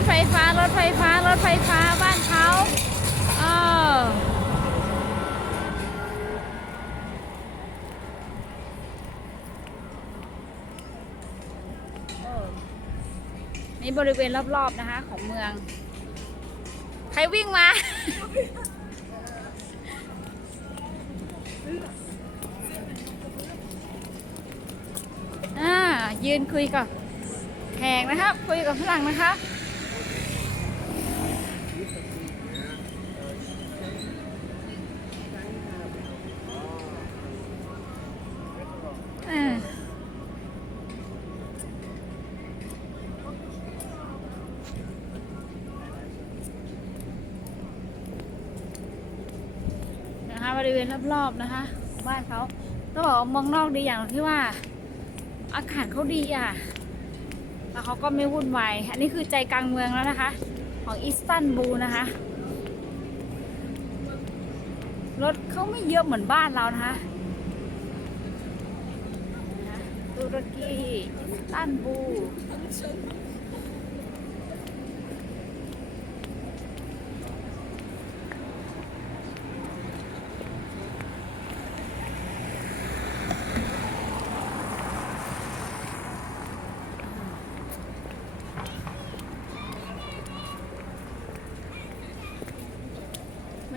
ถไฟฟ้า รถไฟฟ้า รถไฟฟ้าบ้านเขาเออนี่บริเวณรอบๆนะคะ ของเมือง ใครวิ่งมา อ่า ยืนคุยกับแขกนะครับ คุยกับฝรั่งนะคะ บริเวณรอบๆนะคะบ้านเขาต้องบอกมองนอกดีอย่างที่ว่า อากาศเขาดีอะแล้วเขาก็ไม่วุ่นวายอันนี้คือใจกลางเมืองแล้วนะคะ ของอิสตันบูลนะคะรถเขาไม่เยอะเหมือนบ้านเรานะคะตุรกีอิสตันบูล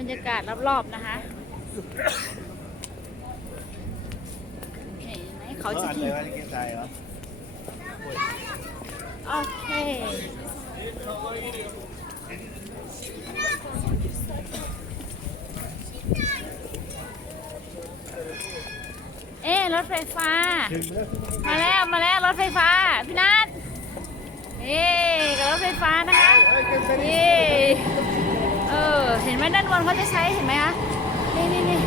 รรยากาศรอบๆนะคะเห็นไหมเขาจะขี่เลยว่าจะกินโอเคเอ๊รถไฟฟ้า มาแล้วมาแล้วรถไฟฟ้า พี่นัทเอ๊กับรถไฟฟ้านะคะ เห็นเขาจะใช้เห็นไหมคะนี่นี่นี่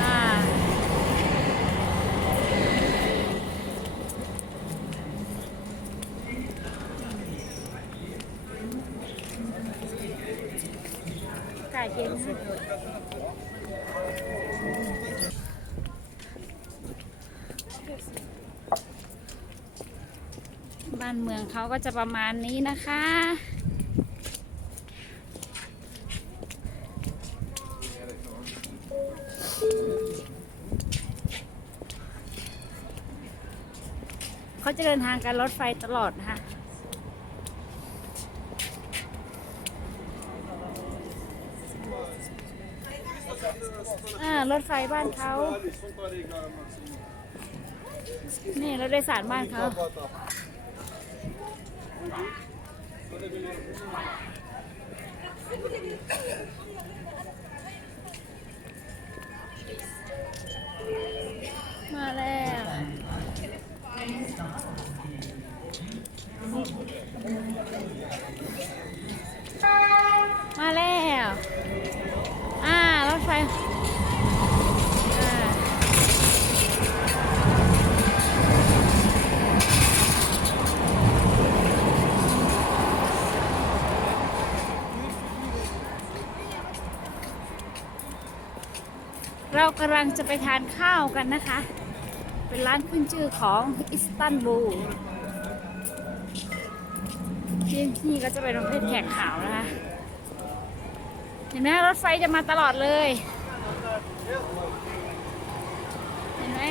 อ่ากาศเย็นบ้านเมืองเขาก็จะประมาณนี้นะคะ เขาจะเดินทางกันรถไฟตลอดนะคะอ่ารถไฟบ้านเขานี่รถโดยสารบ้านเขามา เรากำลังจะไปทานข้าวกันนะคะ เป็นร้านขึ้นชื่อของอิสตันบูลที่นี่ก็จะเป็นประเภทแขกขาวนะคะ เห็นไหมรถไฟจะมาตลอดเลย เห็นไหม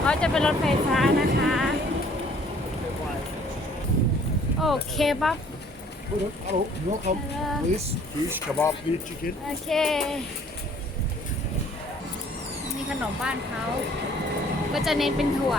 เขาจะเป็นรถไฟฟ้านะคะ โอเคบับ Buyurun, hello, welcome. Hello. Please, fish, kebab, beef, chicken. โอเค มีขนมบ้านเขา ก็จะเน้นเป็นถั่ว